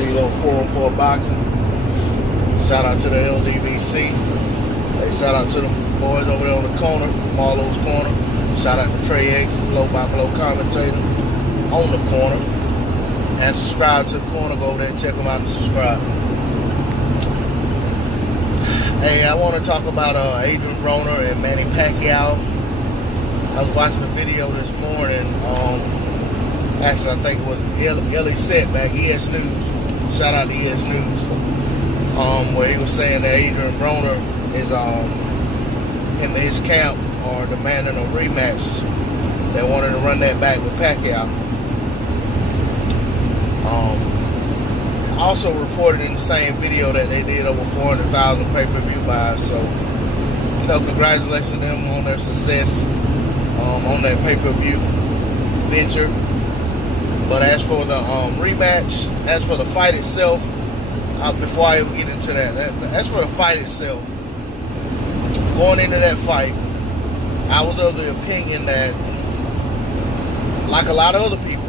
D-Lo 404 Boxing. Shout out to the LDBC. Hey, shout out to the boys over there on the corner, Marlowe's corner. Shout out to Trey X, blow-by-blow commentator on the corner. And subscribe to the corner. Go over there and check them out and subscribe. Hey, I want to talk about Adrian Broner and Manny Pacquiao. I was watching a video this morning. Actually, I think it was Ellie Setback, ES News. Shout out to ES News. Where he was saying that Adrian Broner is in his camp or demanding a rematch. They wanted to run that back with Pacquiao. Also reported in the same video that they did over 400,000 pay-per-view buys. So, you know, congratulations to them on their success on that pay-per-view venture. But as for the rematch, as for the fight itself, before I even get into that, as for the fight itself, going into that fight, I was of the opinion that, like a lot of other people,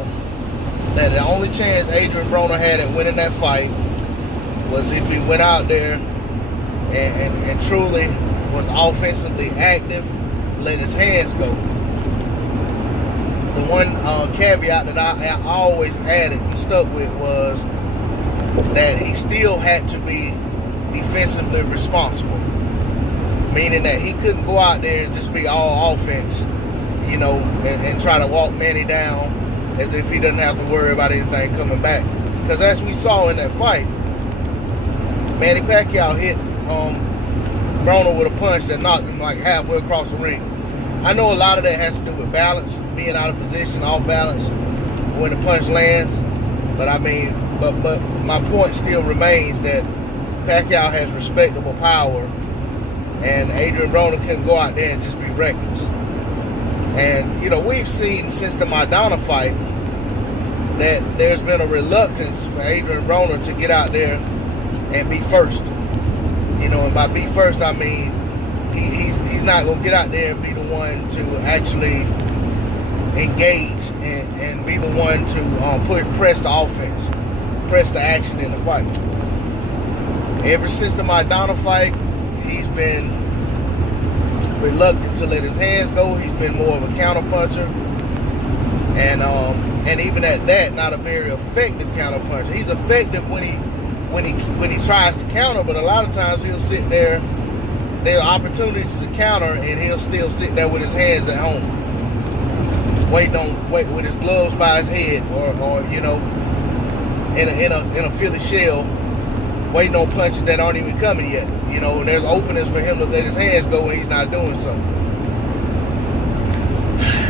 that the only chance Adrian Broner had at winning that fight was if he went out there and truly was offensively active, let his hands go. The one caveat that I always added and stuck with was that he still had to be defensively responsible, meaning that he couldn't go out there and just be all offense, you know, and try to walk Manny down as if he doesn't have to worry about anything coming back. Because as we saw in that fight, Manny Pacquiao hit Broner with a punch that knocked him like halfway across the ring. I know a lot of that has to do with balance, being out of position, off balance when the punch lands. But I mean, but my point still remains that Pacquiao has respectable power, and Adrian Broner couldn't go out there and just be reckless. And, you know, we've seen since the Maidana fight that there's been a reluctance for Adrian Broner to get out there and be first. You know, and by be first, I mean he's not going to get out there and be the one to actually engage and be the one to press the offense, press the action in the fight. Ever since the Maidana fight, he's been reluctant to let his hands go. He's been more of a counter puncher, and even at that, not a very effective counter puncher. He's effective when he tries to counter, but a lot of times he'll sit there. There are opportunities to counter, and he'll still sit there with his hands at home, waiting with his gloves by his head, or you know, in a Philly shell, waiting on punches that aren't even coming yet. You know, and there's openings for him to let his hands go, and he's not doing so.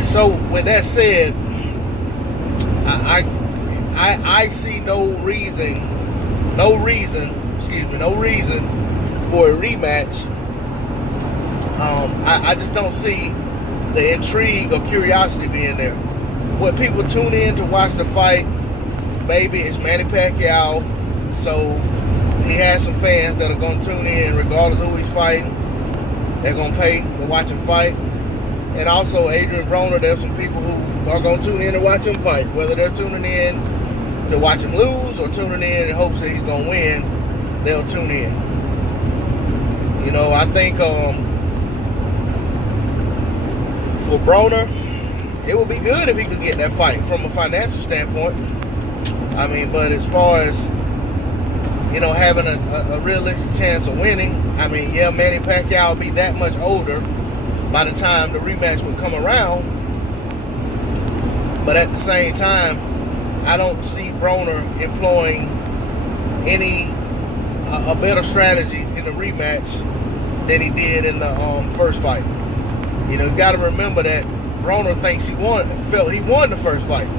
So with that said, I see no reason for a rematch. I just don't see the intrigue or curiosity being there. What people tune in to watch the fight, baby, it's Manny Pacquiao. So he has some fans that are going to tune in regardless of who he's fighting. They're going to pay to watch him fight. And also Adrian Broner, there's some people who are going to tune in to watch him fight. Whether they're tuning in to watch him lose or tuning in in hopes that he's going to win, they'll tune in. You know, I think for Broner, it would be good if he could get that fight from a financial standpoint. I mean, but as far as, you know, having a realistic chance of winning, I mean, yeah, Manny Pacquiao will be that much older by the time the rematch would come around. But at the same time, I don't see Broner employing a better strategy in the rematch than he did in the first fight. You know, you got to remember that Broner thinks felt he won the first fight.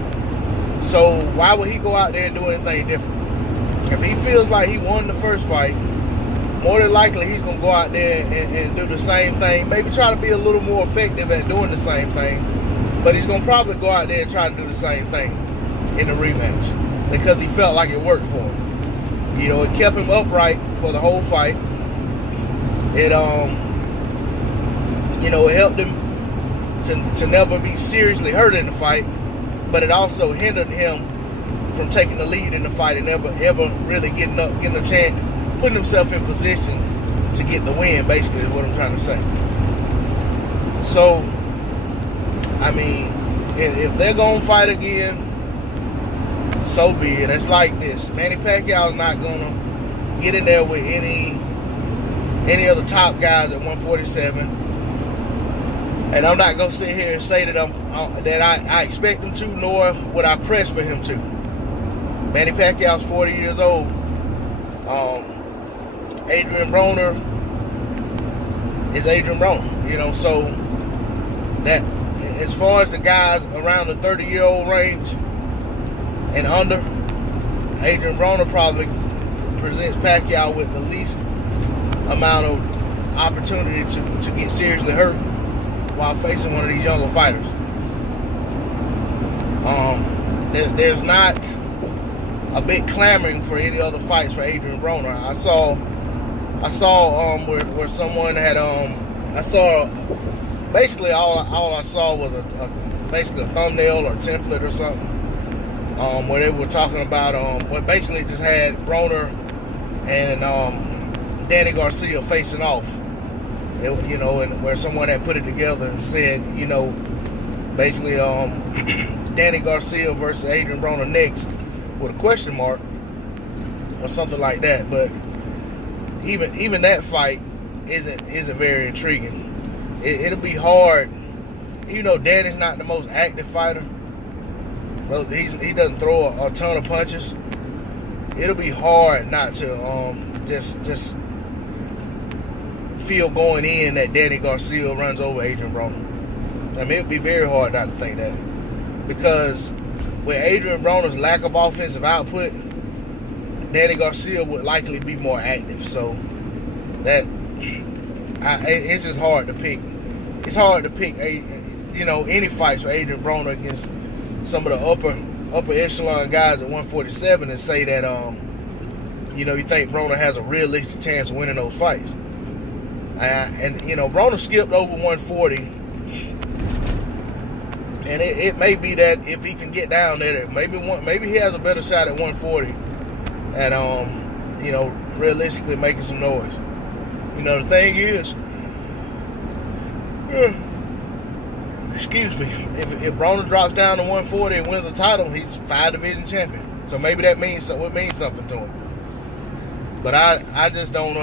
So why would he go out there and do anything different? If he feels like he won the first fight, more than likely he's going to go out there and do the same thing. Maybe try to be a little more effective at doing the same thing. But he's going to probably go out there and try to do the same thing in the rematch because he felt like it worked for him. You know, it kept him upright for the whole fight. It, you know, it helped him to never be seriously hurt in the fight, but it also hindered him from taking the lead in the fight and ever really getting a chance, putting himself in position to get the win, basically, is what I'm trying to say. So, I mean, if they're going to fight again, so be it. It's like this. Manny Pacquiao is not going to get in there with any of the top guys at 147. And I'm not going to sit here and say that I expect him to, nor would I press for him to. Manny Pacquiao's 40 years old. Adrian Broner is Adrian Broner, you know, so that as far as the guys around the 30-year-old range and under, Adrian Broner probably presents Pacquiao with the least amount of opportunity to get seriously hurt while facing one of these younger fighters. There's not a big clamoring for any other fights for Adrian Broner. I saw where someone had I saw basically all I saw was basically a thumbnail or template or something where they were talking about what basically just had Broner and Danny Garcia facing off. You know, and where someone had put it together and said, you know, basically Danny Garcia versus Adrian Broner next with a question mark or something like that. But even that fight isn't very intriguing. It'll be hard, even though Danny's not the most active fighter. Well, he doesn't throw a ton of punches. It'll be hard not to just feel going in that Danny Garcia runs over Adrian Broner. I mean, it'd be very hard not to think that, because with Adrian Broner's lack of offensive output, Danny Garcia would likely be more active. So that it's just hard to pick. It's hard to pick, you know, any fights for Adrian Broner against some of the upper echelon guys at 147 and say that you know, you think Broner has a realistic chance of winning those fights. And you know, Broner skipped over 140, and it may be that if he can get down there, maybe he has a better shot at 140, and you know, realistically making some noise. You know, the thing is, excuse me, if Broner drops down to 140 and wins the title, he's 5-division champion. So maybe that means something to him. But I just don't.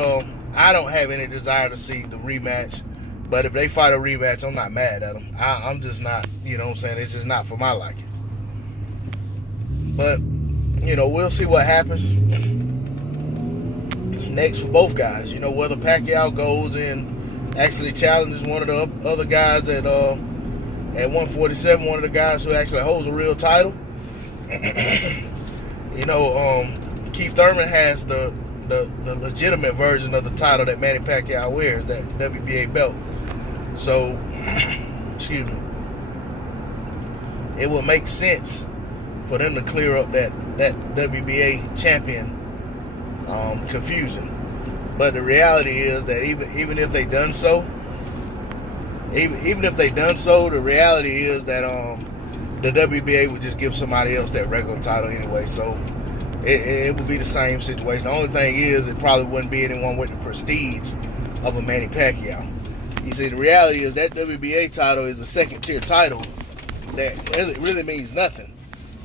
I don't have any desire to see the rematch. But if they fight a rematch, I'm not mad at them. I'm just not, you know what I'm saying? It's just not for my liking. But, you know, we'll see what happens next for both guys. You know, whether Pacquiao goes and actually challenges one of the other guys at 147, one of the guys who actually holds a real title. You know, Keith Thurman has the legitimate version of the title that Manny Pacquiao wears, that WBA belt. So, excuse me, it will make sense for them to clear up that WBA champion confusion. But the reality is that even if they done so, the reality is that the WBA would just give somebody else that regular title anyway. So it would be the same situation. The only thing is, it probably wouldn't be anyone with the prestige of a Manny Pacquiao. You see, the reality is that WBA title is a second-tier title that really means nothing.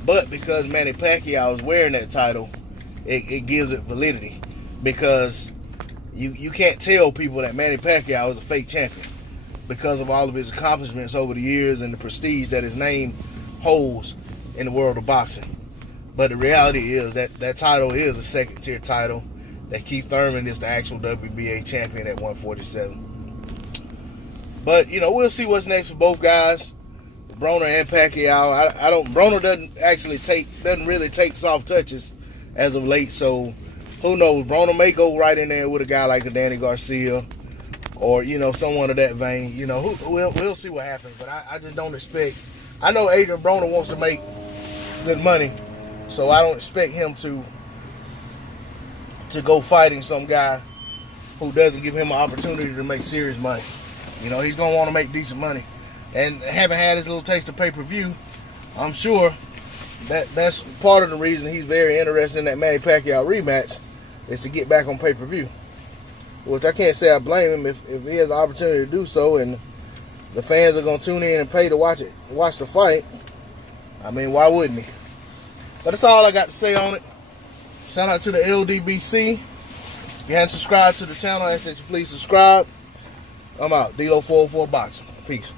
But because Manny Pacquiao is wearing that title, it gives it validity. Because you can't tell people that Manny Pacquiao is a fake champion because of all of his accomplishments over the years and the prestige that his name holds in the world of boxing. But the reality is that title is a second-tier title, that Keith Thurman is the actual WBA champion at 147. But, you know, we'll see what's next for both guys, Broner and Pacquiao. Broner doesn't really take soft touches as of late, so who knows? Broner may go right in there with a guy like the Danny Garcia, or, you know, someone of that vein. You know, we'll see what happens. But I just don't expect. I know Adrian Broner wants to make good money, so I don't expect him to go fighting some guy who doesn't give him an opportunity to make serious money. You know, he's going to want to make decent money. And having had his little taste of pay-per-view, I'm sure that's part of the reason he's very interested in that Manny Pacquiao rematch, is to get back on pay-per-view. Which I can't say I blame him if he has the opportunity to do so, and the fans are gonna tune in and pay to watch the fight. I mean, why wouldn't he? But that's all I got to say on it. Shout out to the LDBC. If you haven't subscribed to the channel, I ask that you please subscribe. I'm out. D-Lo 404 Boxing. Peace.